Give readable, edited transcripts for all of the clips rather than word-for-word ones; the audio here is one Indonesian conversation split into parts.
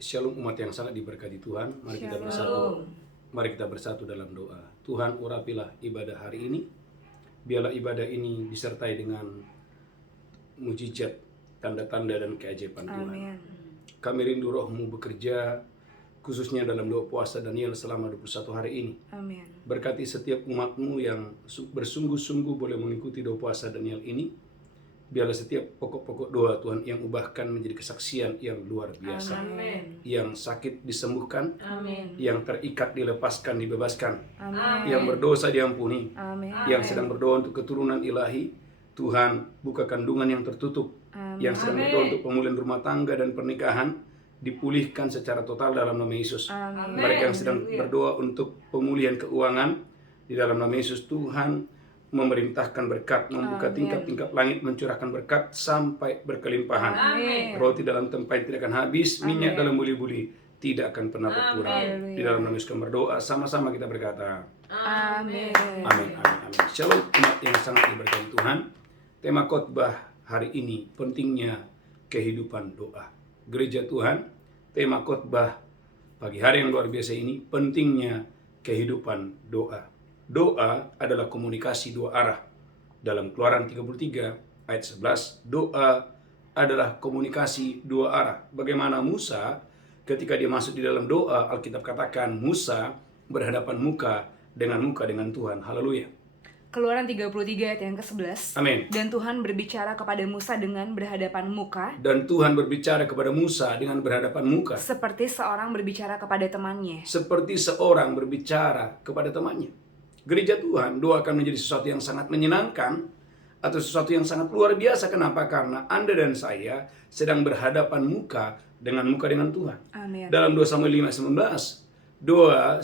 Shalom umat yang sangat diberkati Tuhan. Mari kita bersatu dalam doa. Tuhan, urapilah ibadah hari ini. Biarlah ibadah ini disertai dengan mujizat, tanda-tanda dan keajaiban Tuhan. Amin. Kami rindu Roh-Mu bekerja khususnya dalam doa puasa Daniel selama 21 hari ini. Amin. Berkati setiap umat-Mu yang bersungguh-sungguh boleh mengikuti doa puasa Daniel ini. Biarlah setiap pokok-pokok doa Tuhan yang ubahkan menjadi kesaksian yang luar biasa. Amin. Yang sakit disembuhkan, Amin. yang terikat dilepaskan, dibebaskan, Amin. yang berdosa diampuni, Amin. yang sedang berdoa untuk keturunan ilahi, Tuhan buka kandungan yang tertutup, yang sedang berdoa untuk pemulihan rumah tangga dan pernikahan, dipulihkan secara total dalam nama Yesus. Amin. Mereka yang sedang berdoa untuk pemulihan keuangan, di dalam nama Yesus Tuhan memerintahkan berkat, membuka tingkap-tingkap langit, mencurahkan berkat sampai berkelimpahan. Amin. Roti dalam tempat tidak akan habis, minyak dalam buli-buli tidak akan pernah berkurang. Di dalam nama Yesus kami berdoa, sama-sama kita berkata, Amin. amin, amin, amin. Shalom umat yang sangat diberkati Tuhan. Tema khotbah hari ini, pentingnya kehidupan doa. Gereja Tuhan, tema khotbah pagi hari yang luar biasa ini, pentingnya kehidupan doa. Doa adalah komunikasi dua arah. Dalam Keluaran 33 ayat 11, doa adalah komunikasi dua arah. Bagaimana Musa ketika dia masuk di dalam doa, Alkitab katakan Musa berhadapan muka dengan Tuhan. Haleluya. Keluaran 33 ayat yang ke-11. Amin. Dan Tuhan berbicara kepada Musa dengan berhadapan muka, Dan Tuhan berbicara kepada Musa dengan berhadapan muka, seperti seorang berbicara kepada temannya. seperti seorang berbicara kepada temannya. Gereja Tuhan, doa akan menjadi sesuatu yang sangat menyenangkan atau sesuatu yang sangat luar biasa. Kenapa? Karena Anda dan saya sedang berhadapan muka dengan Tuhan. Amin. Dalam 2 Samuel 5:19, doa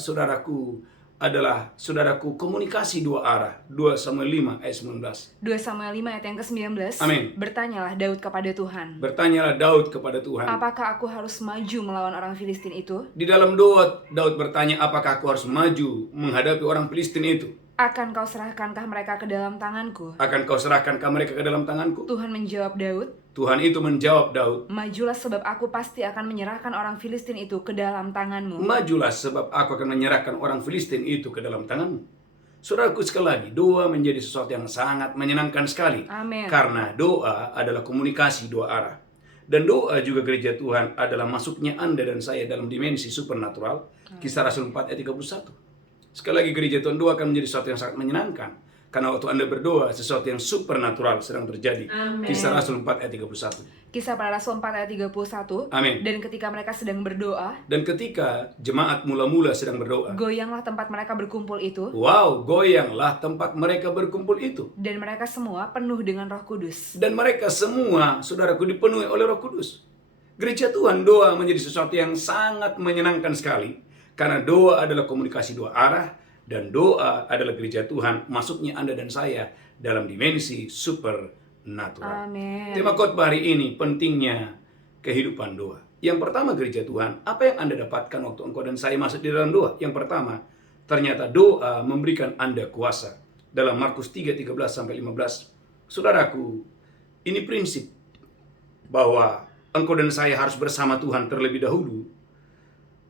saudaraku komunikasi dua arah. 2 Samuel 5 ayat 19. 2 Samuel 5 ayat yang ke-19. Amin. Bertanyalah Daud kepada Tuhan, Bertanyalah Daud kepada Tuhan. apakah aku harus maju melawan orang Filistin itu? Di dalam doa, Daud bertanya, apakah aku harus maju menghadapi orang Filistin itu? Akan kau serahkankah mereka ke dalam tanganku? Akan kau serahkankah mereka ke dalam tanganku? Tuhan menjawab Daud, Tuhan itu menjawab Daud, majulah sebab aku pasti akan menyerahkan orang Filistin itu ke dalam tanganmu. majulah sebab aku akan menyerahkan orang Filistin itu ke dalam tanganmu. Saudaraku, sekali lagi, doa menjadi sesuatu yang sangat menyenangkan sekali. Amin. Karena doa adalah komunikasi dua arah. Dan doa juga gereja Tuhan adalah masuknya Anda dan saya dalam dimensi supernatural. Kisah Rasul 4 ayat 31. Sekali lagi gereja Tuhan, doa akan menjadi sesuatu yang sangat menyenangkan. Karena waktu Anda berdoa, sesuatu yang supernatural sedang terjadi. Amin. Kisah Rasul 4 ayat 31. Kisah para Rasul 4 ayat 31. Amin. Dan ketika mereka sedang berdoa, Dan ketika jemaat mula-mula sedang berdoa, goyanglah tempat mereka berkumpul itu, wow, goyanglah tempat mereka berkumpul itu. dan mereka semua penuh dengan Roh Kudus. Dan mereka semua, saudaraku, dipenuhi oleh Roh Kudus. Gereja Tuhan, doa menjadi sesuatu yang sangat menyenangkan sekali. Karena doa adalah komunikasi dua arah. Dan doa adalah gereja Tuhan, masuknya Anda dan saya dalam dimensi supernatural. Amin. Tema khotbah hari ini, pentingnya kehidupan doa. Yang pertama gereja Tuhan, apa yang Anda dapatkan waktu engkau dan saya masuk di dalam doa? Yang pertama, ternyata doa memberikan Anda kuasa. Dalam Markus 3:13-15, saudaraku, ini prinsip bahwa engkau dan saya harus bersama Tuhan terlebih dahulu.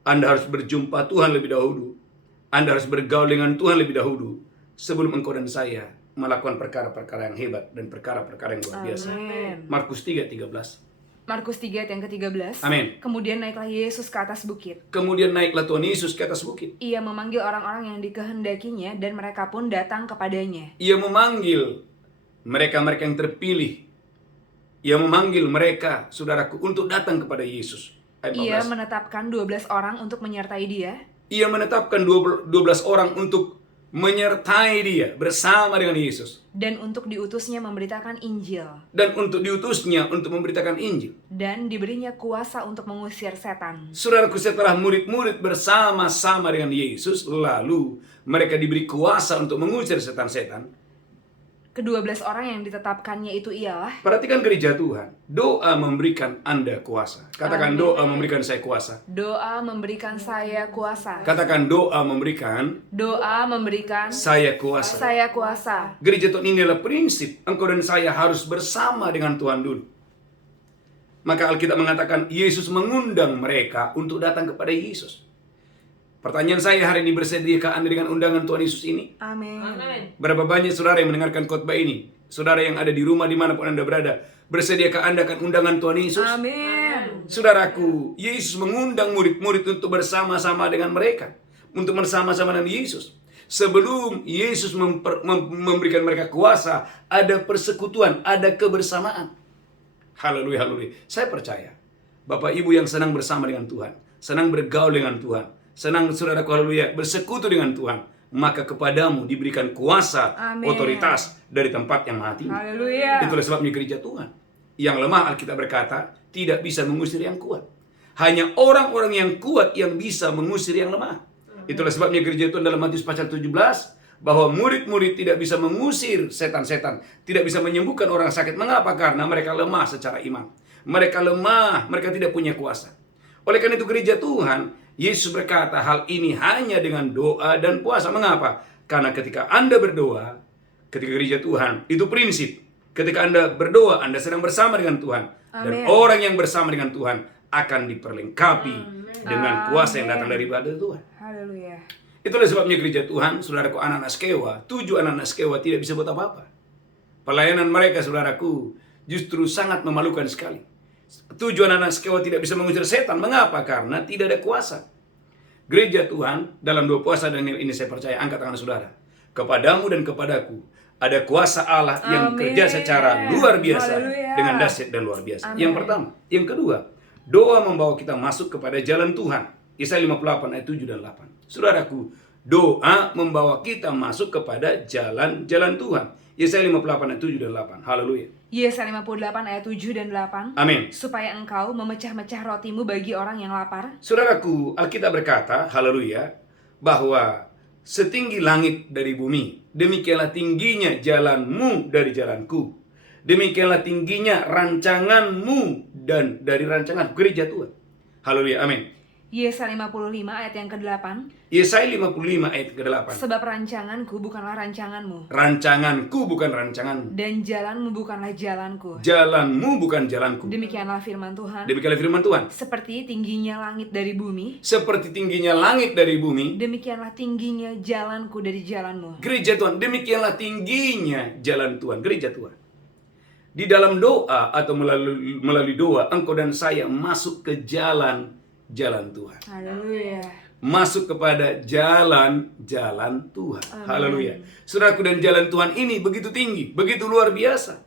Anda harus berjumpa Tuhan lebih dahulu. Anda harus bergaul dengan Tuhan lebih dahulu sebelum engkau dan saya melakukan perkara-perkara yang hebat dan perkara-perkara yang luar biasa. Amin. Markus 3:13. Markus 3 ayat yang ke-13. Amin. Kemudian naiklah Yesus ke atas bukit. Kemudian naiklah Tuhan Yesus ke atas bukit. Ia memanggil orang-orang yang dikehendakinya, dan mereka pun datang kepadanya. Ia memanggil mereka-mereka yang terpilih. Ia memanggil mereka, saudaraku, untuk datang kepada Yesus. Ayat Ia 14. menetapkan 12 orang untuk menyertai dia, Ia menetapkan 12 orang untuk menyertai dia bersama dengan Yesus. dan untuk diutusnya memberitakan Injil. Dan untuk diutusnya untuk memberitakan Injil. Dan diberinya kuasa untuk mengusir setan. Saudaraku, setelah murid-murid bersama-sama dengan Yesus, lalu mereka diberi kuasa untuk mengusir setan-setan. Ke-12 orang yang ditetapkannya itu ialah, Perhatikan gereja Tuhan, doa memberikan Anda kuasa. Katakan, Amin. doa memberikan saya kuasa. doa memberikan saya kuasa. Katakan, doa memberikan Doa memberikan saya kuasa. saya kuasa. Gereja Tuhan, ini adalah prinsip engkau dan saya harus bersama dengan Tuhan dulu. Maka Alkitab mengatakan Yesus mengundang mereka untuk datang kepada Yesus. Pertanyaan saya hari ini, bersediakah Anda dengan undangan Tuhan Yesus ini? Amin. Berapa banyak saudara yang mendengarkan khotbah ini? Saudara yang ada di rumah dimanapun Anda berada, bersediakah Anda akan undangan Tuhan Yesus? Amin. Saudaraku, Yesus mengundang murid-murid untuk bersama-sama dengan mereka, untuk bersama-sama dengan Yesus. Sebelum Yesus memberikan mereka kuasa, ada persekutuan, ada kebersamaan. Haleluya, haleluya. Saya percaya, Bapak Ibu yang senang bersama dengan Tuhan, senang bergaul dengan Tuhan, senang saudaraku, haleluya, bersekutu dengan Tuhan, maka kepadamu diberikan kuasa, Amin. otoritas dari tempat yang maha tinggi. Haleluya. Itulah sebabnya gereja Tuhan. Yang lemah, Alkitab berkata, tidak bisa mengusir yang kuat. Hanya orang-orang yang kuat yang bisa mengusir yang lemah. Itulah sebabnya gereja Tuhan dalam Matius pasal 17, bahwa murid-murid tidak bisa mengusir setan-setan, tidak bisa menyembuhkan orang sakit. Mengapa? Karena mereka lemah secara iman. Mereka lemah, mereka tidak punya kuasa. Oleh karena itu gereja Tuhan, Yesus berkata hal ini hanya dengan doa dan puasa. Mengapa? Karena ketika Anda berdoa, ketika gereja Tuhan, itu prinsip. Ketika Anda berdoa, Anda sedang bersama dengan Tuhan. Dan Amin. orang yang bersama dengan Tuhan akan diperlengkapi dengan kuasa yang datang daripada Tuhan. Haleluya. Itulah sebabnya gereja Tuhan, saudaraku, anak-anak Skewa, 7 anak-anak Skewa tidak bisa buat apa-apa. Pelayanan mereka, saudaraku, justru sangat memalukan sekali. 7 anak-anak Skewa tidak bisa mengusir setan. Mengapa? Karena tidak ada kuasa. Gereja Tuhan, dalam 2 puasa Daniel ini saya percaya, angkat tangan saudara. Kepadamu dan kepadaku, ada kuasa Allah yang Amin. bekerja secara luar biasa, Haleluya. dengan dahsyat dan luar biasa. Amin. Yang pertama. Yang kedua, doa membawa kita masuk kepada jalan Tuhan. Yesaya 58 ayat 7 dan 8. Saudaraku, doa membawa kita masuk kepada jalan-jalan Tuhan. Yesaya 58 ayat 7 dan 8. Haleluya. Yesaya 58 ayat 7 dan 8. Amin. Supaya engkau memecah-mecah rotimu bagi orang yang lapar. Saudaraku, Alkitab berkata, haleluya, bahwa setinggi langit dari bumi, demikianlah tingginya jalanmu dari jalanku. Demikianlah tingginya rancanganmu dan dari rancangan gereja Tuhan. Haleluya, amin. Yesaya 55 ayat yang ke-8. Yesaya 55 ayat ke-8. Sebab rancanganku bukanlah rancanganmu, Rancanganku bukan rancanganmu, dan jalanmu bukanlah jalanku. jalanmu bukan jalanku. Demikianlah firman Tuhan. Demikianlah firman Tuhan. Seperti tingginya langit dari bumi, Seperti tingginya langit dari bumi, demikianlah tingginya jalanku dari jalanmu. gereja Tuhan, demikianlah tingginya jalan Tuhan, gereja Tuhan. Di dalam doa atau melalui doa, engkau dan saya masuk ke jalan Tuhan. Haleluya. Masuk kepada jalan Tuhan. Amin. Haleluya. Saudaraku, dan jalan Tuhan ini begitu tinggi, begitu luar biasa.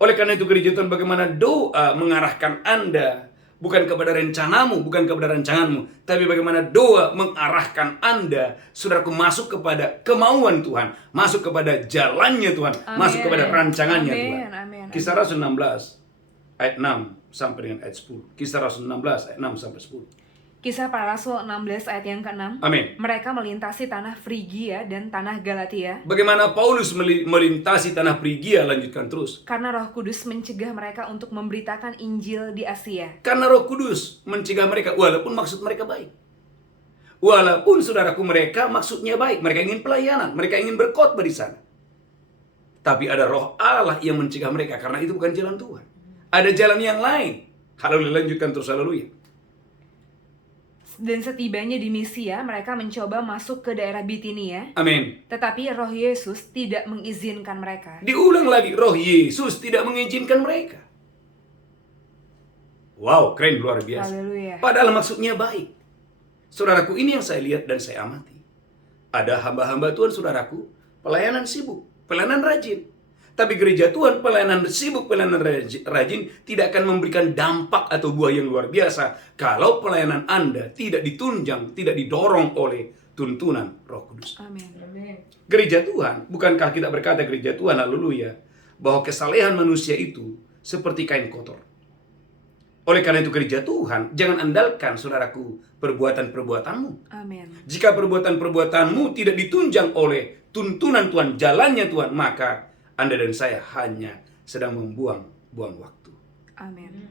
Oleh karena itu gereja Tuhan, bagaimana doa mengarahkan Anda bukan kepada rencanamu, bukan kepada rancanganmu, tapi bagaimana doa mengarahkan Anda, saudaraku, masuk kepada kemauan Tuhan, masuk kepada jalannya Tuhan, Amin. masuk kepada rancangannya Amin. Tuhan. Amin. Kisah Rasul 16 ayat 6 sampai dengan ayat 10. Kisah Rasul 16 ayat 6 sampai 10. Kisah Para Rasul 16 ayat yang ke-6. Amin. Mereka melintasi tanah Frigia dan tanah Galatia Bagaimana Paulus melintasi tanah Frigia, lanjutkan terus. karena Roh Kudus mencegah mereka untuk memberitakan Injil di Asia. Karena Roh Kudus mencegah mereka, walaupun maksud mereka baik. Walaupun saudaraku mereka maksudnya baik, mereka ingin pelayanan, mereka ingin berkhotbah di sana. Tapi ada Roh Allah yang mencegah mereka, karena itu bukan jalan Tuhan. Ada jalan yang lain. Haleluya, lanjutkan terus, haleluya. Dan setibanya di Misia, mereka mencoba masuk ke daerah Bitinia. Amin. Tetapi Roh Yesus tidak mengizinkan mereka. Diulang lagi, Roh Yesus tidak mengizinkan mereka. Wow, keren, luar biasa. Haleluya. Padahal maksudnya baik. Saudaraku, ini yang saya lihat dan saya amati. Ada hamba-hamba Tuhan, saudaraku, pelayanan sibuk, pelayanan rajin. Tapi gereja Tuhan, pelayanan sibuk, pelayanan rajin tidak akan memberikan dampak atau buah yang luar biasa kalau pelayanan Anda tidak ditunjang, tidak didorong oleh tuntunan Roh Kudus. Amin. Gereja Tuhan, bukankah kita berkata gereja Tuhan, haleluya, bahwa kesalehan manusia itu seperti kain kotor. Oleh karena itu gereja Tuhan, jangan andalkan, saudaraku, perbuatan-perbuatanmu. Amin. Jika perbuatan-perbuatanmu tidak ditunjang oleh tuntunan Tuhan, jalannya Tuhan, maka Anda dan saya hanya sedang membuang waktu. Amin.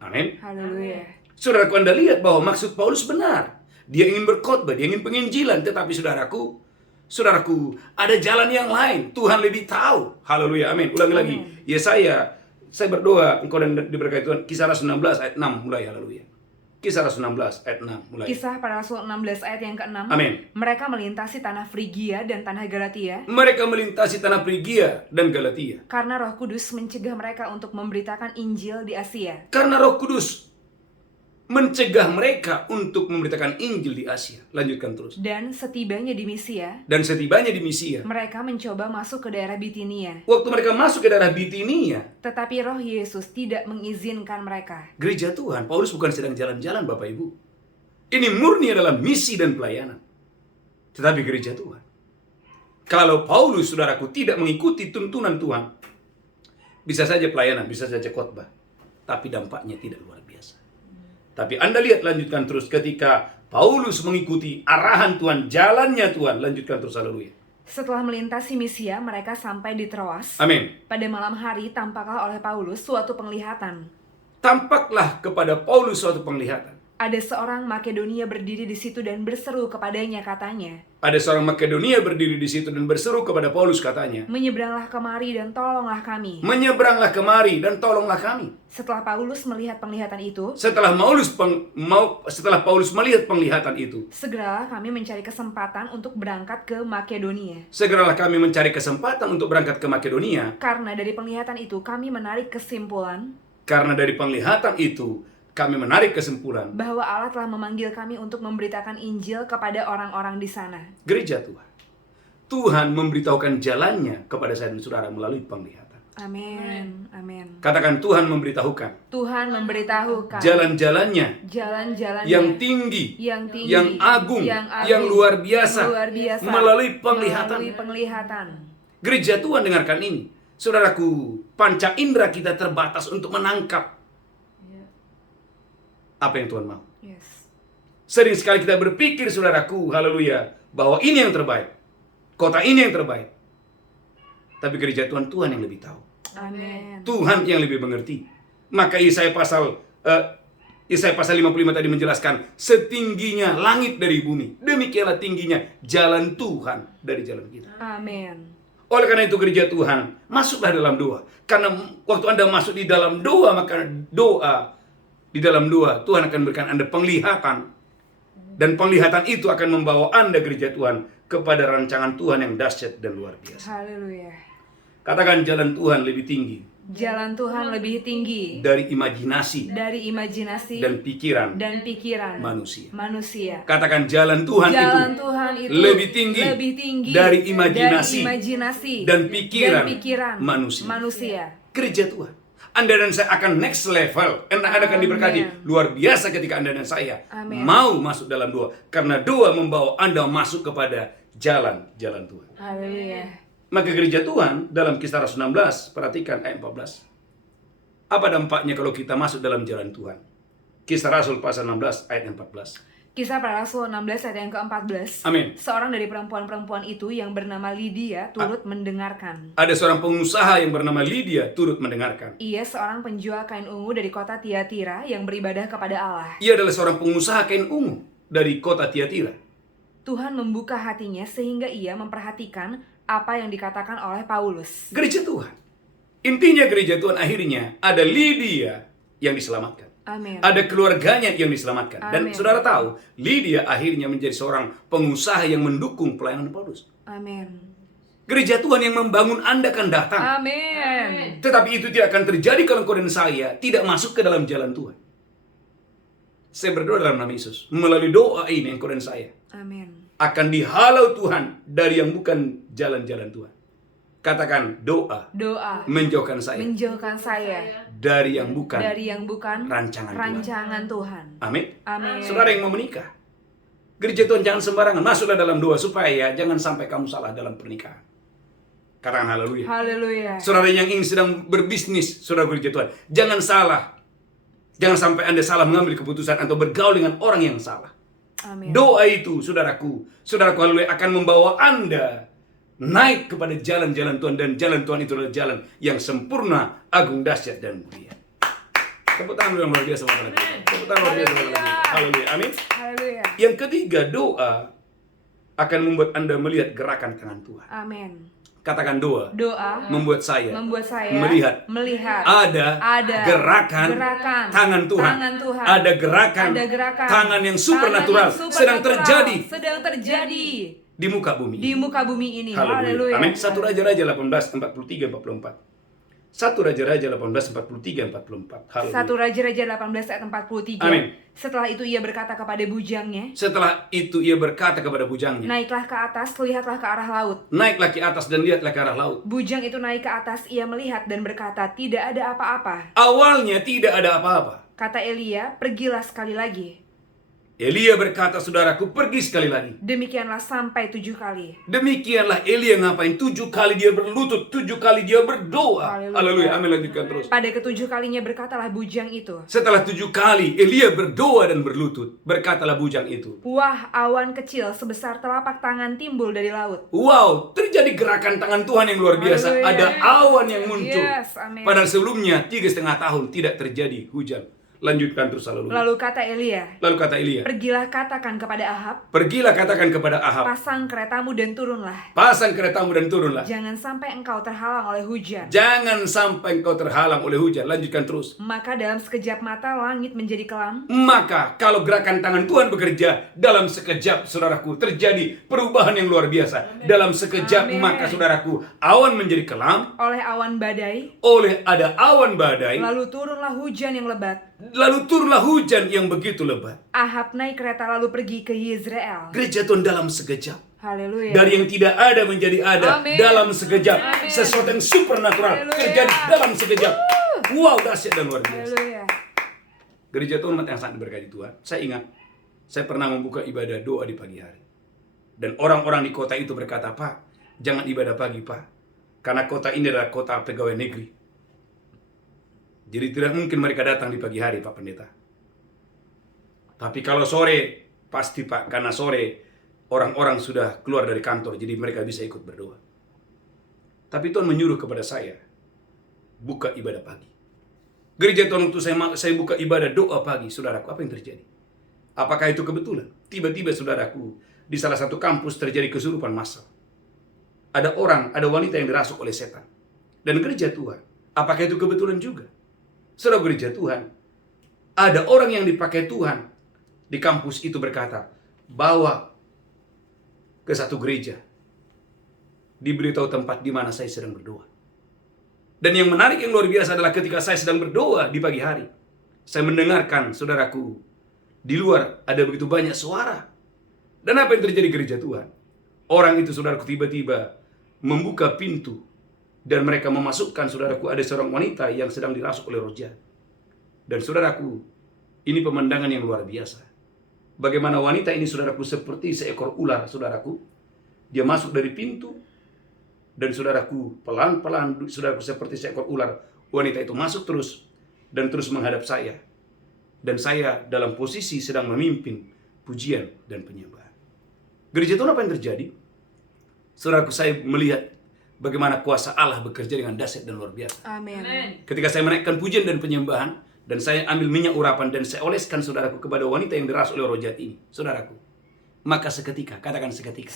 Amin. Haleluya. Saudaraku, Anda lihat bahwa maksud Paulus benar. Dia ingin berkhotbah, dia ingin penginjilan. Tetapi saudaraku, ada jalan yang lain. Tuhan lebih tahu. Haleluya, amin. Ulangi lagi. Yesaya Saya berdoa engkau dan diberkati Tuhan. Kisah Rasul 16 ayat 6 mulai, haleluya. Kisah Rasul 16 ayat 6 mulai. Kisah para Rasul 16 ayat yang ke-6. Amin. Mereka melintasi tanah Frigia dan tanah Galatia. Mereka melintasi tanah Frigia dan Galatia. Karena Roh Kudus mencegah mereka untuk memberitakan Injil di Asia. Karena Roh Kudus mencegah mereka untuk memberitakan Injil di Asia. Lanjutkan terus. Dan setibanya di Misia, Dan setibanya di Misia, mereka mencoba masuk ke daerah Bitinia. waktu mereka masuk ke daerah Bitinia, Tetapi Roh Yesus tidak mengizinkan mereka. gereja Tuhan, Paulus bukan sedang jalan-jalan Bapak Ibu. Ini murni adalah misi dan pelayanan. Tetapi gereja Tuhan, kalau Paulus, saudaraku, tidak mengikuti tuntunan Tuhan, bisa saja pelayanan, bisa saja khotbah, tapi dampaknya tidak luar biasa. Tapi Anda lihat, lanjutkan terus, ketika Paulus mengikuti arahan Tuhan, jalannya Tuhan, lanjutkan terus, haleluya. Setelah melintasi Misia, mereka sampai di Troas. Amin. Pada malam hari tampaklah oleh Paulus suatu penglihatan. Tampaklah kepada Paulus suatu penglihatan. Ada seorang Makedonia berdiri di situ dan berseru kepadanya, katanya, Ada seorang Makedonia berdiri di situ dan berseru kepada Paulus, katanya, "Menyeberanglah kemari dan tolonglah kami." menyeberanglah kemari dan tolonglah kami. Setelah Paulus melihat penglihatan itu, Setelah Paulus melihat penglihatan itu, segeralah kami mencari kesempatan untuk berangkat ke Makedonia. segeralah kami mencari kesempatan untuk berangkat ke Makedonia. Karena dari penglihatan itu kami menarik kesimpulan Karena dari penglihatan itu kami menarik kesimpulan, bahwa Allah telah memanggil kami untuk memberitakan Injil kepada orang-orang di sana. gereja Tuhan, Tuhan memberitahukan jalannya kepada saya dan saudara melalui penglihatan. Amin. Amin. Katakan, Tuhan memberitahukan Tuhan memberitahukan jalan-jalannya jalan-jalannya yang tinggi, yang tinggi, yang agung, yang luar biasa, melalui penglihatan. melalui penglihatan. Gereja Tuhan, dengarkan ini. Saudaraku, panca indera kita terbatas untuk menangkap apa yang Tuhan mau. Yes. Sering sekali kita berpikir, saudaraku, haleluya, bahwa ini yang terbaik, kota ini yang terbaik. Tapi gereja Tuhan, Tuhan yang lebih tahu. Amin. Tuhan yang lebih mengerti. Maka Yesaya pasal 55 tadi menjelaskan, setingginya langit dari bumi, demikianlah tingginya jalan Tuhan dari jalan kita. Amin. Oleh karena itu, gereja Tuhan, masuklah dalam doa. Karena waktu Anda masuk di dalam doa, maka di dalam doa Tuhan akan berikan Anda penglihatan. Dan penglihatan itu akan membawa Anda, gereja Tuhan, kepada rancangan Tuhan yang dahsyat dan luar biasa. Haleluya. Katakan, jalan Tuhan lebih tinggi Jalan Tuhan lebih tinggi dari imajinasi dari imajinasi dan pikiran manusia. Katakan, jalan Tuhan Tuhan itu lebih tinggi dari imajinasi dan pikiran manusia. Gereja Tuhan, Anda dan saya akan next level. Anda akan diberkati luar biasa ketika Anda dan saya mau masuk dalam doa. Karena doa membawa Anda masuk kepada jalan-jalan Tuhan. Haleluya. Maka gereja Tuhan, dalam Kisah Rasul 16, perhatikan ayat 14. Apa dampaknya kalau kita masuk dalam jalan Tuhan? Kisah Rasul pasal 16 ayat 14. Kisah para Rasul 16 ayat yang ke-14. Amin. Seorang dari perempuan-perempuan itu yang bernama Lydia turut mendengarkan. Ada seorang pengusaha yang bernama Lydia turut mendengarkan. Ia seorang penjual kain ungu dari kota Tiatira yang beribadah kepada Allah. Ia adalah seorang pengusaha kain ungu dari kota Tiatira. Tuhan membuka hatinya sehingga ia memperhatikan apa yang dikatakan oleh Paulus. Gereja Tuhan, intinya gereja Tuhan akhirnya ada Lydia yang diselamatkan. Amin. Ada keluarganya yang diselamatkan. Dan Amin. saudara tahu, Lydia akhirnya menjadi seorang pengusaha yang mendukung pelayanan Paulus. Amin. Gereja Tuhan yang membangun Anda akan datang. Amin. Tetapi itu tidak akan terjadi kalau engkau dan saya tidak masuk ke dalam jalan Tuhan. Saya berdoa dalam nama Yesus, melalui doa ini engkau dan saya Amin. akan dihalau Tuhan dari yang bukan jalan-jalan Tuhan. Katakan, doa menjauhkan saya dari yang bukan rancangan Tuhan. Amin. Amin. Saudara yang mau menikah, gereja Tuhan jangan sembarangan, masuklah dalam doa supaya jangan sampai kamu salah dalam pernikahan. Katakan haleluya. Haleluya. Saudara yang ingin sedang berbisnis, saudara gereja Tuhan, jangan salah. Jangan sampai Anda salah mengambil keputusan atau bergaul dengan orang yang salah. Amin. Doa itu, saudaraku haleluya, akan membawa Anda naik kepada jalan-jalan Tuhan. Dan jalan Tuhan itu adalah jalan yang sempurna, agung, dahsyat, dan mulia. Tepuk tangan luar biasa. Tepuk tangan luar biasa. Haleluya. Amin. Haleluya. Yang ketiga, doa akan membuat Anda melihat gerakan tangan Tuhan. Amin. Katakan doa. Doa Membuat saya melihat ada gerakan tangan Tuhan. Ada gerakan tangan yang supernatural sedang terjadi di muka bumi. ini. Haleluya. Amin. 1 Raja-Raja 18:43-44. 1 Raja-Raja 18:43-44. Haleluya. 1 Raja-Raja 18 ayat 43. Amin. Setelah itu ia berkata kepada bujangnya, naiklah ke atas, lihatlah ke arah laut. Naiklah ke atas dan lihatlah ke arah laut. Bujang itu naik ke atas, ia melihat dan berkata, tidak ada apa-apa. Awalnya tidak ada apa-apa. Kata Elia, pergilah sekali lagi. Elia berkata, saudaraku, pergi sekali lagi. Demikianlah sampai 7 kali. Demikianlah Elia ngapain? 7 kali dia berlutut, 7 kali dia berdoa. Haleluya. Amin. Lanjutkan terus. Pada ke-7 kalinya berkatalah bujang itu. Setelah 7 kali Elia berdoa dan berlutut, berkatalah bujang itu, wah, awan kecil sebesar telapak tangan timbul dari laut. wow, terjadi gerakan tangan Tuhan yang luar biasa. Haleluya. Ada awan yang muncul. Yes, amin. Padahal sebelumnya 3,5 tahun tidak terjadi hujan. Lanjutkan terus. Lalu kata Elia, pergilah katakan kepada Ahab, pasang keretamu dan turunlah. Jangan sampai engkau terhalang oleh hujan. Lanjutkan terus. Maka dalam sekejap mata langit menjadi kelam. Maka kalau gerakan tangan Tuhan bekerja, dalam sekejap, saudaraku, terjadi perubahan yang luar biasa. Dalam sekejap, Amin. maka saudaraku, awan menjadi kelam. Oleh ada awan badai. Lalu turunlah hujan yang begitu lebat. Ahab naik kereta lalu pergi ke Yezreel. Gereja Tuhan dalam sekejap. Haleluya. Dari yang tidak ada menjadi ada. Amin. Dalam sekejap. Amin. Sesuatu yang supernatural terjadi dalam sekejap. Wow, dahsyat dan luar biasa. Haleluya. Gereja Tuhan yang sangat diberkati Tuhan. Saya ingat, saya pernah membuka ibadah doa di pagi hari. Dan orang-orang di kota itu berkata, Pak, jangan ibadah pagi, Pak. Karena kota ini adalah kota pegawai negeri. Jadi tidak mungkin mereka datang di pagi hari, Pak Pendeta. Tapi kalau sore, pasti Pak, karena sore orang-orang sudah keluar dari kantor, jadi mereka bisa ikut berdoa. Tapi Tuhan menyuruh kepada saya, buka ibadah pagi. Gereja Tuhan untuk saya buka ibadah doa pagi, saudaraku, apa yang terjadi? Apakah itu kebetulan? Tiba-tiba saudaraku, di salah satu kampus terjadi kesurupan massal. Ada wanita yang dirasuk oleh setan. Dan gereja Tuhan, apakah itu kebetulan juga? Saudara gereja Tuhan, ada orang yang dipakai Tuhan di kampus itu berkata, bawa ke satu gereja, diberitahu tempat di mana saya sedang berdoa. Dan yang menarik yang luar biasa adalah ketika saya sedang berdoa di pagi hari, saya mendengarkan, saudaraku, di luar ada begitu banyak suara. Dan apa yang terjadi gereja Tuhan? Orang itu, saudaraku, tiba-tiba membuka pintu. Dan mereka memasukkan, saudaraku, ada seorang wanita yang sedang dirasuk oleh roh jahat. Dan saudaraku, ini pemandangan yang luar biasa. Bagaimana wanita ini, saudaraku, seperti seekor ular, saudaraku. Dia masuk dari pintu. Dan saudaraku, pelan-pelan, saudaraku, seperti seekor ular. Wanita itu masuk terus. Dan terus menghadap saya. Dan saya dalam posisi sedang memimpin pujian dan penyembahan. Gereja Tuhan, apa yang terjadi? Saudaraku, saya melihat bagaimana kuasa Allah bekerja dengan dahsyat dan luar biasa. Amin. Ketika saya menaikkan pujian dan penyembahan, dan saya ambil minyak urapan dan saya oleskan, saudaraku, kepada wanita yang dirasuk oleh roh jahat ini, saudaraku, maka seketika, katakan seketika.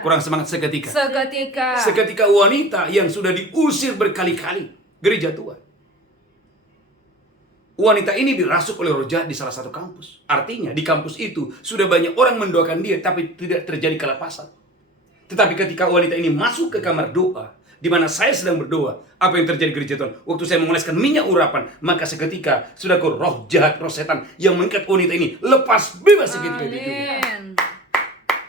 Kurang semangat, seketika wanita yang sudah diusir berkali-kali, gereja Tuhan, wanita ini dirasuk oleh roh jahat di salah satu kampus. Artinya di kampus itu sudah banyak orang mendoakan dia, tapi tidak terjadi kelepasan. Tetapi ketika wanita ini masuk ke kamar doa, di mana saya sedang berdoa, apa yang terjadi gereja Tuhan? Waktu saya mengoleskan minyak urapan, maka seketika sudah roh jahat, roh setan yang mengikat wanita ini lepas bebas seketika itu.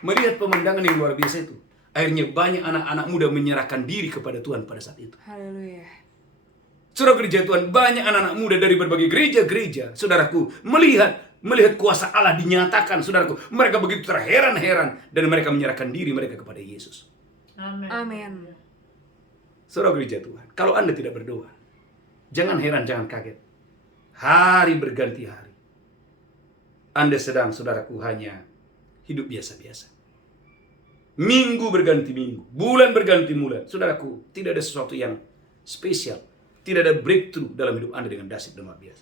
Melihat pemandangan yang luar biasa itu, akhirnya banyak anak-anak muda menyerahkan diri kepada Tuhan pada saat itu. Haleluya. Saudara gereja Tuhan, banyak anak-anak muda dari berbagai gereja-gereja, saudaraku, melihat kuasa Allah dinyatakan, saudaraku. Mereka begitu terheran-heran dan mereka menyerahkan diri mereka kepada Yesus. Amin. Saudara gereja Tuhan, kalau Anda tidak berdoa, jangan heran, jangan kaget. Hari berganti hari, Anda sedang, saudaraku, hanya hidup biasa-biasa. Minggu berganti minggu, bulan berganti bulan. Saudaraku, tidak ada sesuatu yang spesial. Tidak ada breakthrough dalam hidup Anda dengan dahsyat dan luar biasa.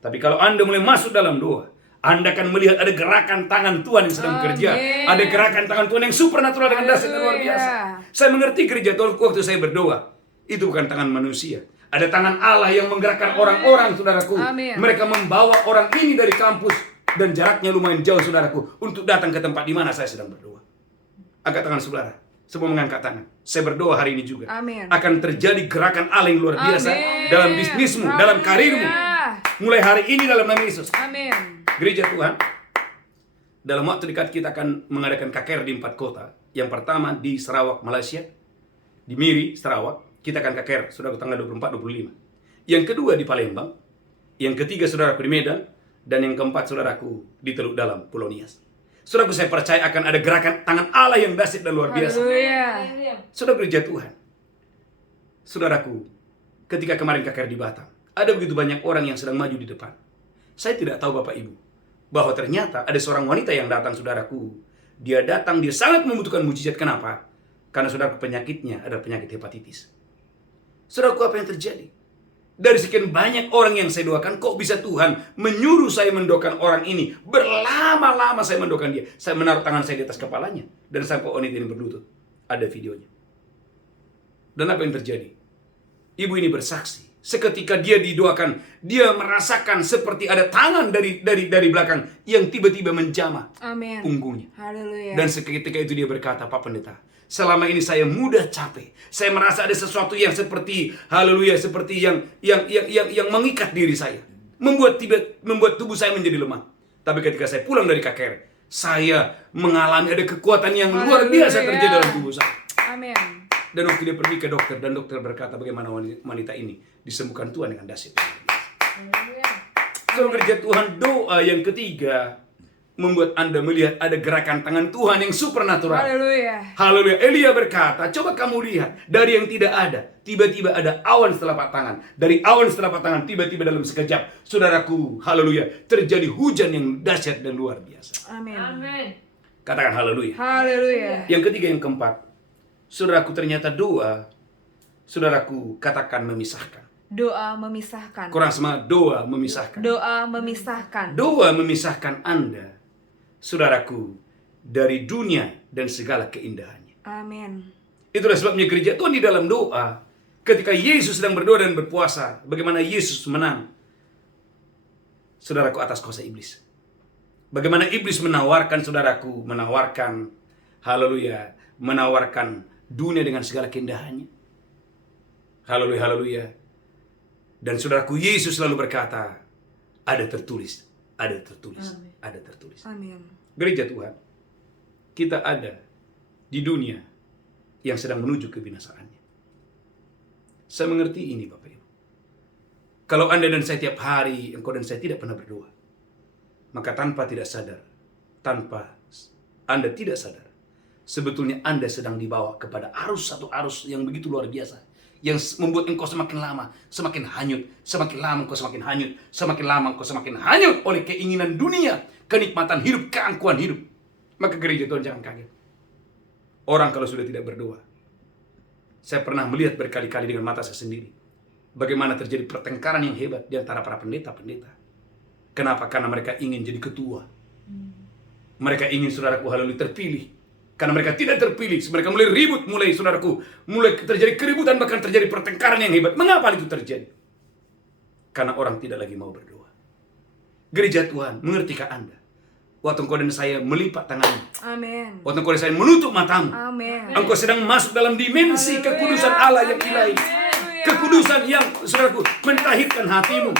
Tapi kalau Anda mulai masuk dalam doa, Anda akan melihat ada gerakan tangan Tuhan yang sedang bekerja. Ada gerakan tangan Tuhan yang supernatural dengan dahsyat dan luar biasa. Saya mengerti gereja Tuhan waktu saya berdoa. Itu bukan tangan manusia. Ada tangan Allah yang menggerakkan orang-orang, saudaraku. Mereka membawa orang ini dari kampus. Dan jaraknya lumayan jauh, saudaraku. Untuk datang ke tempat di mana saya sedang berdoa. Angkat tangan saudara. Semua mengangkat tangan. Saya berdoa hari ini juga. Akan terjadi gerakan Allah yang luar biasa. Dalam bisnismu, dalam karirmu. Mulai hari ini dalam nama Yesus. Gereja Tuhan, dalam waktu dekat kita akan mengadakan KKR di 4 kota. Yang pertama di Sarawak, Malaysia. Di Miri, Sarawak. Kita akan KKR, saudara, tanggal 24-25. Yang kedua di Palembang. Yang ketiga, saudaraku, di Medan. Dan yang keempat, saudaraku, di Teluk Dalam, Pulau Nias. Saudaraku, saya percaya akan ada gerakan tangan Allah yang dahsyat dan luar biasa. Saudara gereja Tuhan. Saudaraku, ketika kemarin KKR di Batam, ada begitu banyak orang yang sedang maju di depan. Saya tidak tahu Bapak Ibu, bahwa ternyata ada seorang wanita yang datang, saudaraku. Dia datang, dia sangat membutuhkan mujizat. Kenapa? Karena saudaraku, penyakitnya adalah penyakit hepatitis. Saudaraku, apa yang terjadi? Dari sekian banyak orang yang saya doakan, kok bisa Tuhan menyuruh saya mendoakan orang ini? Berlama-lama saya mendoakan dia. Saya menaruh tangan saya di atas kepalanya. Dan sampai wanita ini berlutut. Ada videonya. Dan apa yang terjadi? Ibu ini bersaksi. Seketika dia didoakan, dia merasakan seperti ada tangan dari belakang yang tiba-tiba menjamah punggungnya. Dan seketika itu dia berkata, Pak Pendeta, selama ini saya mudah capek. Saya merasa ada sesuatu yang seperti, haleluya, seperti yang mengikat diri saya, membuat tubuh saya menjadi lemah. Tapi ketika saya pulang dari KKR, saya mengalami ada kekuatan yang luar biasa terjadi dalam tubuh saya. Dan waktu dia pergi ke dokter, dan dokter berkata bagaimana wanita ini disembuhkan Tuhan dengan dahsyat. So, gereja Tuhan, doa yang ketiga membuat Anda melihat ada gerakan tangan Tuhan yang supernatural. Haleluya. Elia berkata, coba kamu lihat, dari yang tidak ada, tiba-tiba ada awan setelapak tangan. Dari awan setelapak tangan, tiba-tiba dalam sekejap, saudaraku, haleluya, terjadi hujan yang dahsyat dan luar biasa. Amin. Katakan haleluya. Yang ketiga, yang keempat, saudaraku, ternyata doa, saudaraku, katakan memisahkan. Doa memisahkan. Kurang semangat, doa memisahkan. Doa memisahkan. Doa memisahkan Anda, saudaraku, dari dunia dan segala keindahannya. Amin. Itulah sebabnya gereja Tuhan di dalam doa, ketika Yesus sedang berdoa dan berpuasa, bagaimana Yesus menang, saudaraku, atas kuasa iblis. Bagaimana iblis menawarkan, saudaraku, haleluya, menawarkan dunia dengan segala keindahannya. Haleluya. Dan saudaraku, Yesus selalu berkata, ada tertulis. Amin. Gereja Tuhan, kita ada di dunia yang sedang menuju kebinasaannya. Saya mengerti ini, Bapak Ibu. Kalau Anda dan saya tiap hari, engkau dan saya tidak pernah berdoa, maka tanpa Anda tidak sadar, sebetulnya Anda sedang dibawa kepada satu arus yang begitu luar biasa, yang membuat engkau semakin lama semakin hanyut, semakin lama engkau semakin hanyut, semakin lama engkau semakin hanyut oleh keinginan dunia, kenikmatan hidup, keangkuhan hidup. Maka gereja Tuhan, jangan kaget. Orang kalau sudah tidak berdoa, saya pernah melihat berkali-kali dengan mata saya sendiri bagaimana terjadi pertengkaran yang hebat di antara para pendeta-pendeta. Kenapa? Karena mereka ingin jadi ketua. Mereka ingin, saudaraku, haleluya, terpilih. Karena mereka tidak terpilih, mereka mulai ribut, mulai terjadi keributan, bahkan terjadi pertengkaran yang hebat. Mengapa itu terjadi? Karena orang tidak lagi mau berdoa. Gereja Tuhan, mengertikah Anda? Waktu engkau dan saya melipat tanganmu, amin. Waktu engkau dan saya menutup matamu, amin. Engkau sedang masuk dalam dimensi kekudusan Allah yang ilahi. Kekudusan yang, saudaraku, mentahirkan hatimu.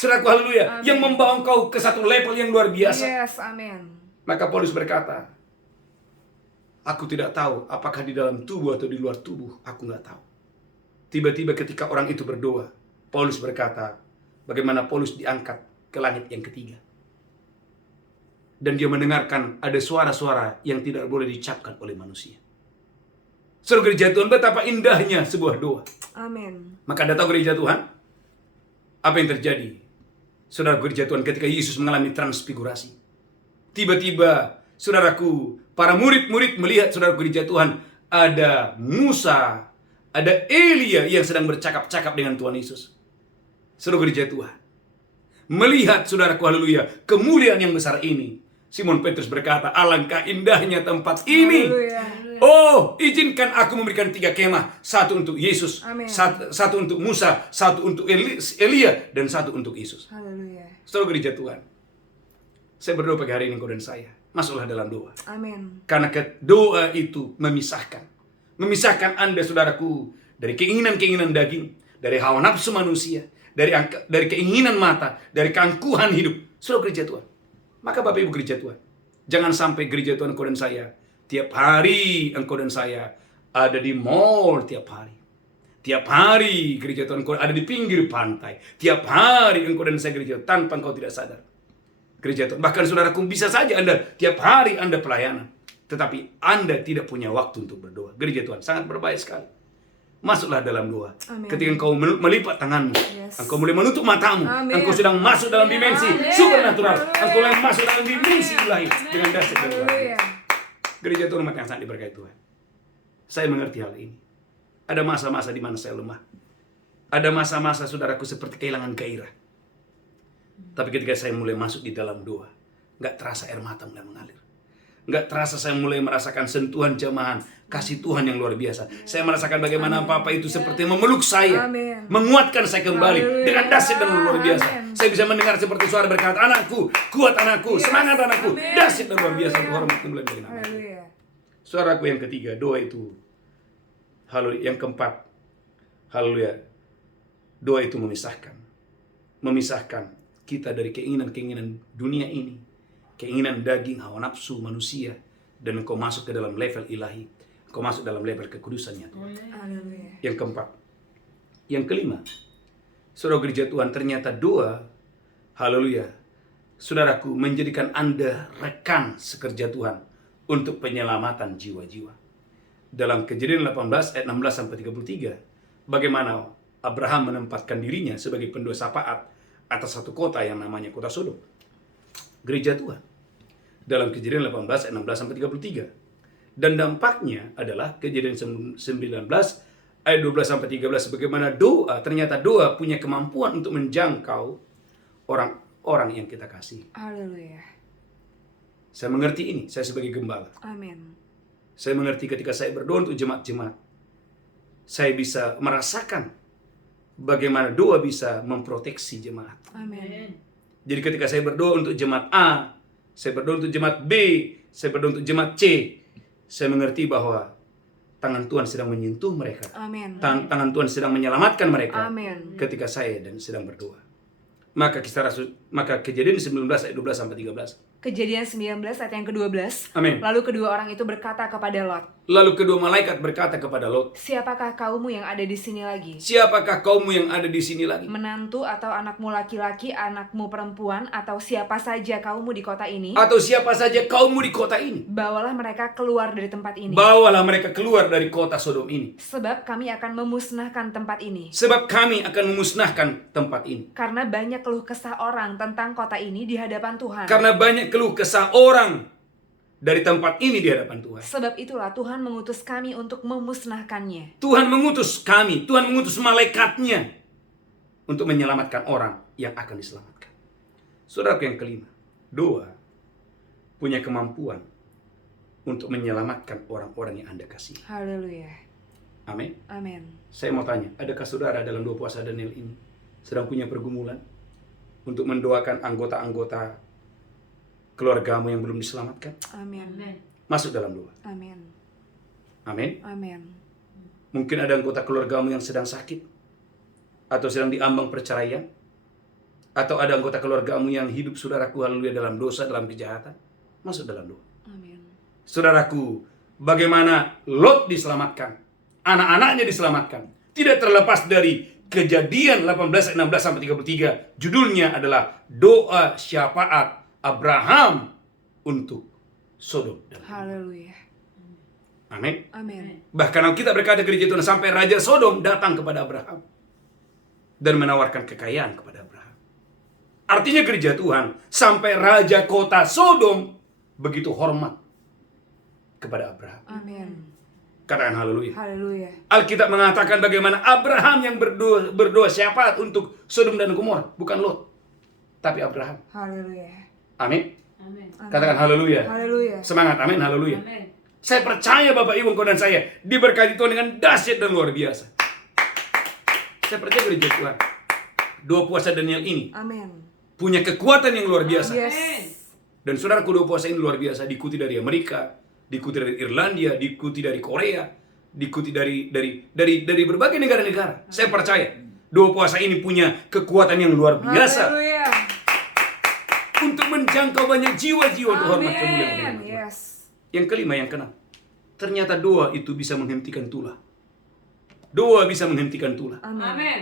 Saudaraku, haleluya, yang membawa engkau ke satu level yang luar biasa. Yes, amin. Maka Paulus berkata, aku tidak tahu apakah di dalam tubuh atau di luar tubuh, aku nggak tahu. Tiba-tiba ketika orang itu berdoa, Paulus berkata, bagaimana Paulus diangkat ke langit yang ketiga. Dan dia mendengarkan ada suara-suara yang tidak boleh dicapkan oleh manusia. Saudara gereja Tuhan, betapa indahnya sebuah doa. Amin. Maka Anda tahu gereja Tuhan, apa yang terjadi? Saudara gereja Tuhan, ketika Yesus mengalami transfigurasi, tiba-tiba, saudaraku, para murid-murid melihat, saudara gereja Tuhan, ada Musa, ada Elia yang sedang bercakap-cakap dengan Tuhan Yesus. Saudara gereja Tuhan, melihat saudaraku haleluya kemuliaan yang besar ini, Simon Petrus berkata, alangkah indahnya tempat ini. Oh, izinkan aku memberikan 3 kemah. 1 untuk Yesus, 1 untuk Musa, 1 untuk Elia, dan 1 untuk Yesus. Saudara gereja Tuhan, saya berdoa pagi hari ini engkau dan saya, masuklah dalam doa. Amin. Karena doa itu memisahkan Anda saudaraku dari keinginan-keinginan daging, dari hawa nafsu manusia, dari keinginan mata, dari keangkuhan hidup. Saudara gereja Tuhan, maka Bapak Ibu gereja Tuhan, jangan sampai gereja Tuhan engkau dan saya, tiap hari engkau dan saya ada di mall tiap hari. Tiap hari gereja Tuhan engkau ada di pinggir pantai. Tiap hari engkau dan saya gereja tanpa engkau tidak sadar. Gereja Tuhan, bahkan saudaraku bisa saja Anda tiap hari Anda pelayanan, tetapi Anda tidak punya waktu untuk berdoa. Gereja Tuhan sangat berbahaya sekali. Masuklah dalam doa. Amin. Ketika engkau melipat tanganmu, engkau mulai menutup matamu, engkau sedang masuk dalam dimensi supernatural. Engkau mulai masuk dalam dimensi ilahi dengan dahsyat dan luar biasa. Gereja Tuhan umat yang sangat diberkati Tuhan, saya mengerti hal ini. Ada masa-masa di mana saya lemah. Ada masa-masa saudaraku seperti kehilangan gairah. Tapi ketika saya mulai masuk di dalam doa, nggak terasa air mata mulai mengalir. Nggak terasa saya mulai merasakan sentuhan jamahan kasih Tuhan yang luar biasa. Saya merasakan bagaimana Bapa itu seperti memeluk saya, menguatkan saya kembali dengan dahsyat dan luar biasa. Saya bisa mendengar seperti suara berkata, anakku, kuat anakku, semangat anakku, dahsyat dan luar biasa. Hormat kembali bagi nama. Suaraku yang ketiga, doa itu. Haleluya. Yang keempat, haleluya. Doa itu memisahkan kita dari keinginan-keinginan dunia ini, keinginan daging, hawa nafsu manusia, dan engkau masuk ke dalam level ilahi, engkau masuk dalam level kekudusannya Tuhan. Yang keempat. Yang kelima, saudara gereja Tuhan, ternyata doa, haleluya, saudaraku, menjadikan Anda rekan sekerja Tuhan untuk penyelamatan jiwa-jiwa. Dalam Kejadian 18 ayat 16 sampai 33, bagaimana Abraham menempatkan dirinya sebagai pendosa taat atas satu kota yang namanya kota Sodom. Gereja Tuhan, dalam Kejadian 18 ayat 16 sampai 33. Dan dampaknya adalah Kejadian 19 ayat 12 sampai 13, bagaimana ternyata doa punya kemampuan untuk menjangkau orang-orang yang kita kasih. Haleluya. Saya mengerti ini, saya sebagai gembala. Amin. Saya mengerti ketika saya berdoa untuk jemaat-jemaat, saya bisa merasakan bagaimana doa bisa memproteksi jemaat. Amin. Jadi ketika saya berdoa untuk jemaat A, saya berdoa untuk jemaat B, saya berdoa untuk jemaat C, saya mengerti bahwa tangan Tuhan sedang menyentuh mereka. Amin. Tangan Tuhan sedang menyelamatkan mereka. Amin. Ketika saya sedang berdoa. Maka Kejadian 19 ayat 12 sampai 13. Kejadian 19 ayat yang ke-12. Amin. Lalu kedua orang itu berkata kepada Lot. Lalu kedua malaikat berkata kepada Lot, siapakah kaummu yang ada di sini lagi? Siapakah kaummu yang ada di sini lagi? Menantu atau anakmu laki-laki, anakmu perempuan, atau siapa saja kaummu di kota ini? Atau siapa saja kaummu di kota ini? Bawalah mereka keluar dari tempat ini. Bawalah mereka keluar dari kota Sodom ini. Sebab kami akan memusnahkan tempat ini. Sebab kami akan memusnahkan tempat ini. Karena banyak keluh kesah orang tentang kota ini di hadapan Tuhan. Karena banyak keluh kesah orang dari tempat ini di hadapan Tuhan. Sebab itulah Tuhan mengutus kami untuk memusnahkannya. Tuhan mengutus kami, Tuhan mengutus malaikatnya untuk menyelamatkan orang yang akan diselamatkan. Saudaraku yang kelima, doa punya kemampuan untuk menyelamatkan orang-orang yang Anda kasih. Haleluya. Amin. Amin. Saya mau tanya, adakah saudara dalam doa puasa Daniel ini sedang punya pergumulan untuk mendoakan anggota-anggota keluargamu yang belum diselamatkan? Amin. Masuk dalam doa. Amin. Amin. Amin. Mungkin ada anggota keluargamu yang sedang sakit, atau sedang diambang perceraian, atau ada anggota keluargamu yang hidup, saudaraku, haleluya, dalam dosa, dalam kejahatan. Masuk dalam doa. Amin. Saudaraku, bagaimana Lot diselamatkan, anak-anaknya diselamatkan, tidak terlepas dari Kejadian 18 ayat 16 sampai 33. Judulnya adalah doa syafaat Abraham untuk Sodom. Haleluya. Amin. Amin. Bahkan kita berkata gereja Tuhan, sampai Raja Sodom datang kepada Abraham dan menawarkan kekayaan kepada Abraham. Artinya gereja Tuhan, sampai Raja kota Sodom begitu hormat kepada Abraham. Amin. Katakan haleluya. Haleluya. Alkitab mengatakan bagaimana Abraham yang berdoa syafaat untuk Sodom dan Gomora, bukan Lot. tapi Abraham. Haleluya. Amin. Amin. Katakan haleluya. Haleluya. Semangat, amin, haleluya. Amin. Saya percaya Bapak Ibu, engkau dan saya diberkati Tuhan dengan dahsyat dan luar biasa. Saya percaya gereja Tuhan, 2 puasa Daniel ini Amin. punya kekuatan yang luar biasa. Yes. Dan saudaraku, 2 puasa ini luar biasa, diikuti dari Amerika, diikuti dari Irlandia, diikuti dari Korea, diikuti dari berbagai negara-negara. Saya percaya 2 puasa ini punya kekuatan yang luar biasa Haleluya. untuk menjangkau banyak jiwa-jiwa untuk hormat kemuliaan Amin. Tuhan. Yes. Yang kelima, yang keenam, ternyata doa itu bisa menghentikan tulah. Doa bisa menghentikan tulah. Amin. Amin.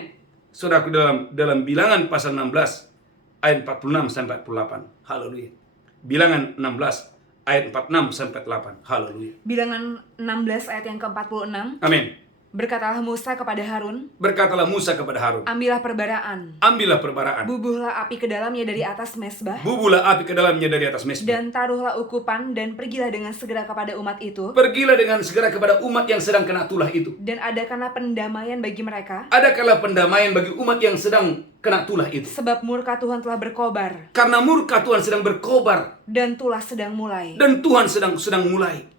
Saudaraku, dalam Bilangan pasal 16 ayat 46 sampai 48. Haleluya. Bilangan 16 ayat 46 sampai 8. Haleluya. Bilangan 16 ayat yang ke-46. Amin. Berkatalah Musa kepada Harun, Berkatalah Musa kepada Harun, ambillah perbaraan, ambillah perbaraan, bubuhlah api ke dalamnya dari atas mesbah, bubuhlah api ke dalamnya dari atas mesbah, dan taruhlah ukupan, dan pergilah dengan segera kepada umat itu, pergilah dengan segera kepada umat yang sedang kena tulah itu, dan adakanlah pendamaian bagi mereka, adakanlah pendamaian bagi umat yang sedang kena tulah itu. sebab murka Tuhan telah berkobar, Karena murka Tuhan sedang berkobar, dan tulah sedang mulai. dan Tuhan sedang mulai.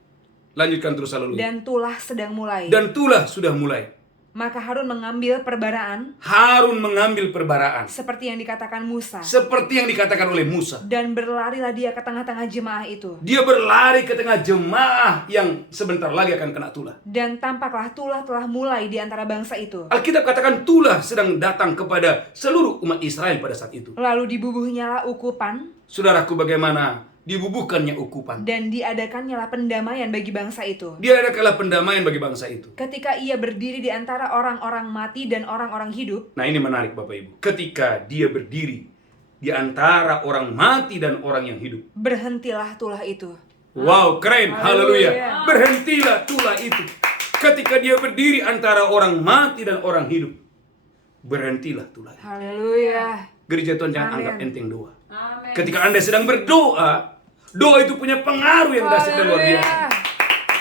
Lanjutkan terus, haleluya. Dan tulah sedang mulai. Dan tulah sudah mulai. Maka Harun mengambil perbaraan, Harun mengambil perbaraan, seperti yang dikatakan Musa, seperti yang dikatakan oleh Musa. dan berlarilah dia ke tengah-tengah jemaah itu. Dia berlari ke tengah jemaah yang sebentar lagi akan kena tulah. Dan tampaklah tulah telah mulai di antara bangsa itu. Alkitab katakan tulah sedang datang kepada seluruh umat Israel pada saat itu. Lalu dibubuhnyalah ukupan, Saudaraku, bagaimana dibubuhkannya ukupan? dan diadakannyalah pendamaian bagi bangsa itu. Dia adalah pendamaian bagi bangsa itu. Ketika ia berdiri di antara orang-orang mati dan orang-orang hidup, Nah, ini menarik Bapak Ibu. Ketika dia berdiri di antara orang mati dan orang yang hidup. berhentilah tulah itu. Wow, keren. Haleluya. Haleluya. Berhentilah tulah itu. Ketika dia berdiri antara orang mati dan orang hidup. Berhentilah tulah itu. Haleluya. Gereja Tuhan, jangan Amin. anggap enteng doa. Amin. Ketika Anda sedang berdoa, doa itu punya pengaruh yang dahsyat dan luar biasa. Haleluya.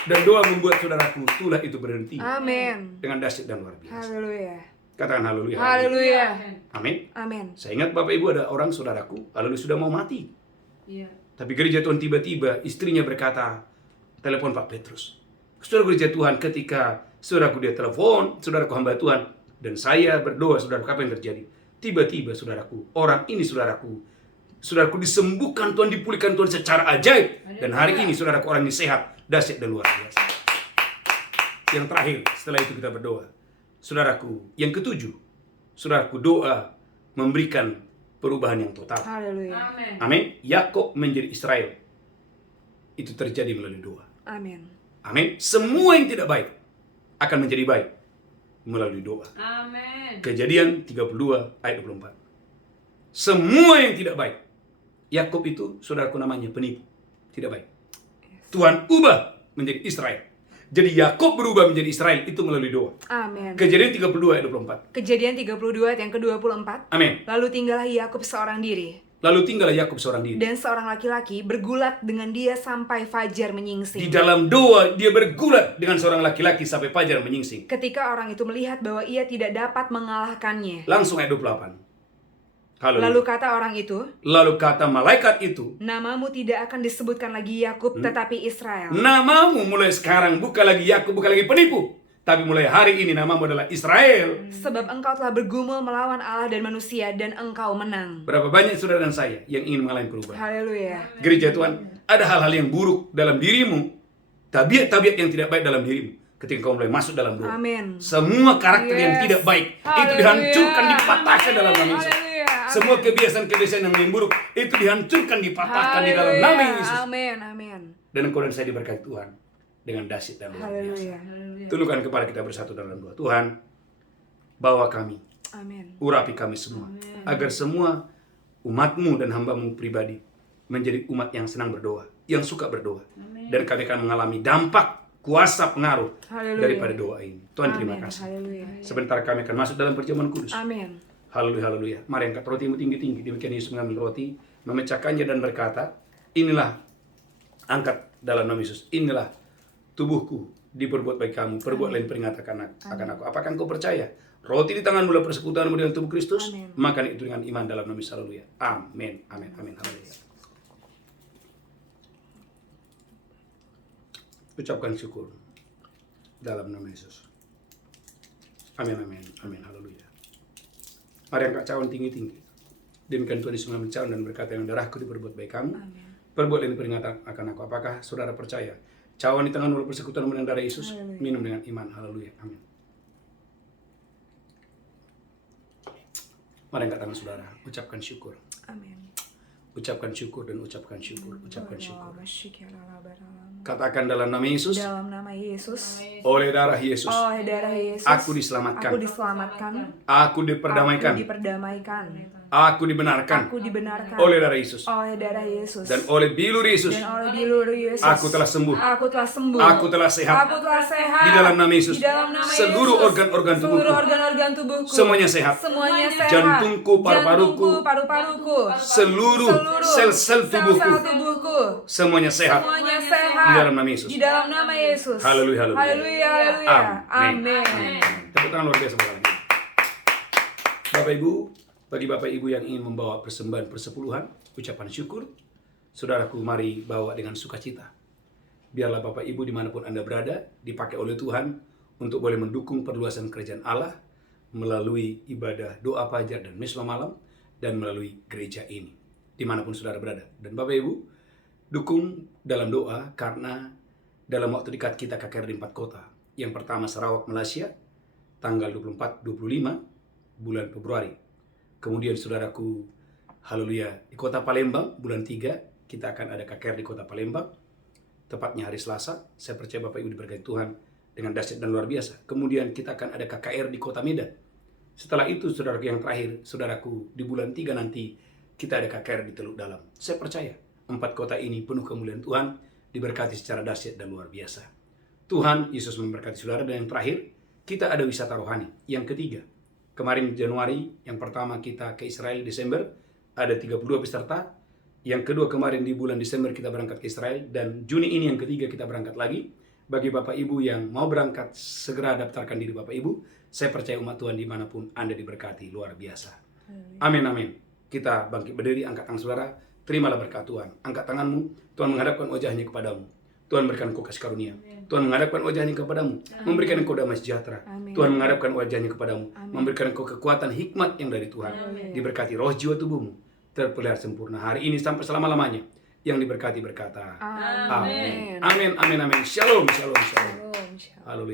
Dan doa membuat saudaraku tulah itu berhenti Amin. dengan dahsyat dan luar biasa. Haleluya. Katakan haleluya. Haleluya. Amin. Amin. Saya ingat Bapak Ibu, ada orang saudaraku, haleluya, sudah mau mati. Iya. Tapi gereja Tuhan tiba-tiba istrinya berkata, telepon Pak Petrus. Saudara gereja Tuhan, ketika saudaraku dia telepon, saudaraku hamba Tuhan, dan saya berdoa, saudaraku, apa yang terjadi? Tiba-tiba saudaraku, orang ini saudaraku disembuhkan Tuhan, dipulihkan Tuhan secara ajaib. Dan hari ini saudaraku, orang ini sehat, dahsyat dan luar biasa. Yang terakhir, setelah itu kita berdoa. Saudaraku, yang ketujuh, saudaraku, doa memberikan perubahan yang total. Haleluya. Amin. Amin. Yakub menjadi Israel. Itu terjadi melalui doa. Amin. Amin. Semua yang tidak baik akan menjadi baik melalui doa. Amin. Kejadian 32 ayat 24. Semua yang tidak baik. Yakub itu, saudaraku, namanya penipu. Tidak baik. Tuhan ubah menjadi Israel. Jadi Yakub berubah menjadi Israel itu melalui doa. Amin. Kejadian 32 ayat 24. Kejadian 32 ayat yang ke-24. Amin. Lalu tinggallah Yakub seorang diri, Lalu tinggallah Yakub seorang diri. dan seorang laki-laki bergulat dengan dia sampai fajar menyingsing. Di dalam doa dia bergulat dengan seorang laki-laki sampai fajar menyingsing. Ketika orang itu melihat bahwa ia tidak dapat mengalahkannya, Langsung ayat 28. Haleluya. lalu kata orang itu, Lalu kata malaikat itu, namamu tidak akan disebutkan lagi Yakub tetapi Israel. namamu mulai sekarang bukan lagi Yakub, bukan lagi penipu. Tapi mulai hari ini namamu adalah Israel. Sebab engkau telah bergumul melawan Allah dan manusia, dan engkau menang. Berapa banyak saudara dan saya yang ingin mengalami perubahan. Haleluya. Gereja Tuhan, ada hal-hal yang buruk dalam dirimu. Tabiat-tabiat yang tidak baik dalam dirimu. Ketika kau mulai masuk dalam doa. Amin. Semua karakter yang Yes. tidak baik itu Haleluya. dihancurkan, dipatahkan dalam nama Yesus. Haleluya. Amin. Semua kebiasaan-kebiasaan yang buruk itu dihancurkan, dipatahkan di dalam nama Yesus. Amin. Amin. Dan engkau dan saya diberkati Tuhan dengan dahsyat dan luar biasa. Haleluya. Haleluya. Tundukkan kepala kita bersatu dalam doa. Tuhan, bawa kami, Amin. urapi kami semua, agar semua umat-Mu dan hamba-Mu pribadi menjadi umat yang senang berdoa, yang suka berdoa. Dan kami akan mengalami dampak, kuasa, pengaruh Haleluya. daripada doa ini. Tuhan, terima Amin. kasih. Haleluya. Sebentar kami akan masuk dalam perjamuan kudus. Amin. Haleluya, haleluya. Mari angkat rotimu tinggi-tinggi. Demikian Yesus mengambil roti, memecahkannya dan berkata, inilah, angkat dalam nama Yesus, inilah tubuhku diperbuat bagi kamu, perbuat lain peringatan akan aku. Apakah engkau percaya? Roti di tanganmu adalah persekutuanmu dengan tubuh Kristus. Amin. Makan itu dengan iman dalam nama Yesus. Haleluya. Amin. Amin. Amin. Haleluya. Ucapkan syukur dalam nama Yesus. Amin. Amin. Amin. Haleluya. Mari angkat cawan tinggi-tinggi. Demikian Tuhan Yesus mencawan dan berkata, yang darahku diperbuat baik kamu. Amin. Perbuat ini peringatan akan aku. Apakah saudara percaya? Cawan di tangan adalah persekutuan dengan darah Yesus. Haleluya. Minum dengan iman. Haleluya. Amin. Mari angkat tangan saudara, ucapkan syukur. Amin. Ucapkan syukur dan ucapkan syukur, ucapkan syukur. Dalam Katakan dalam nama Yesus. nama Yesus. Oleh darah Yesus. Oleh darah Yesus. Aku diselamatkan. Aku diselamatkan. Aku diperdamaikan. Aku diperdamaikan. Aku dibenarkan. Aku dibenarkan. Oleh darah Yesus. Oleh darah Yesus. Dan oleh bilur Yesus. Dan oleh bilur Yesus. Aku telah sembuh. Aku telah sembuh. Aku telah sehat. Aku telah sehat. Di dalam nama Yesus. Di dalam nama Seluruh Yesus. organ-organ tubuhku. Seluruh organ-organ tubuhku. Semuanya sehat. Semuanya sehat. Jantungku, paru-paruku. Jantungku, paru-paruku. Seluruh sel-sel tubuhku. Sel-sel tubuhku. Semuanya sehat. Semuanya sehat. Di dalam nama Yesus. Di dalam nama Yesus. Haleluya, haleluya. Haleluya, haleluya. Amin. Amin. Tepuk tangan luar biasa buat lagi. Bapak Ibu, bagi Bapak Ibu yang ingin membawa persembahan persepuluhan, ucapan syukur, saudaraku mari bawa dengan sukacita. Biarlah Bapak Ibu dimanapun Anda berada, dipakai oleh Tuhan untuk boleh mendukung perluasan kerajaan Allah melalui ibadah doa fajar dan misma malam, dan melalui gereja ini, dimanapun saudara berada. Dan Bapak Ibu, dukung dalam doa karena dalam waktu dekat kita KKR di 4 kota. Yang pertama Sarawak, Malaysia, tanggal 24-25 bulan Februari. Kemudian saudaraku, haleluya, di kota Palembang bulan 3 kita akan ada KKR di kota Palembang. Tepatnya hari Selasa. Saya percaya Bapak Ibu diberkati Tuhan dengan dahsyat dan luar biasa. Kemudian kita akan ada KKR di kota Medan. Setelah itu saudaraku yang terakhir, saudaraku, di bulan 3 nanti kita ada KKR di Teluk Dalam. Saya percaya 4 kota ini penuh kemuliaan Tuhan, diberkati secara dahsyat dan luar biasa. Tuhan Yesus memberkati saudara. Dan yang terakhir, kita ada wisata rohani. Yang ketiga, kemarin Januari, yang pertama kita ke Israel Desember, ada 32 peserta. Yang kedua kemarin di bulan Desember kita berangkat ke Israel. Dan Juni ini yang ketiga kita berangkat lagi. Bagi Bapak Ibu yang mau berangkat, segera daftarkan diri Bapak Ibu. Saya percaya umat Tuhan dimanapun Anda diberkati luar biasa. Amin, amin. Kita bangkit berdiri, angkat tangan saudara. Terimalah berkat Tuhan. Angkat tanganmu, Tuhan menghadapkan wajahnya kepadamu. Tuhan memberikan engkau kasih karunia. Tuhan menghadapkan wajahnya kepadamu, memberikan engkau damai sejahtera. Tuhan menghadapkan wajahnya kepadamu, memberikan engkau kekuatan hikmat yang dari Tuhan. Diberkati roh jiwa tubuhmu, terpelihara sempurna hari ini sampai selama-lamanya. Yang diberkati berkata, amin. Amin, amin, amin. Shalom, shalom, shalom. Haleluya.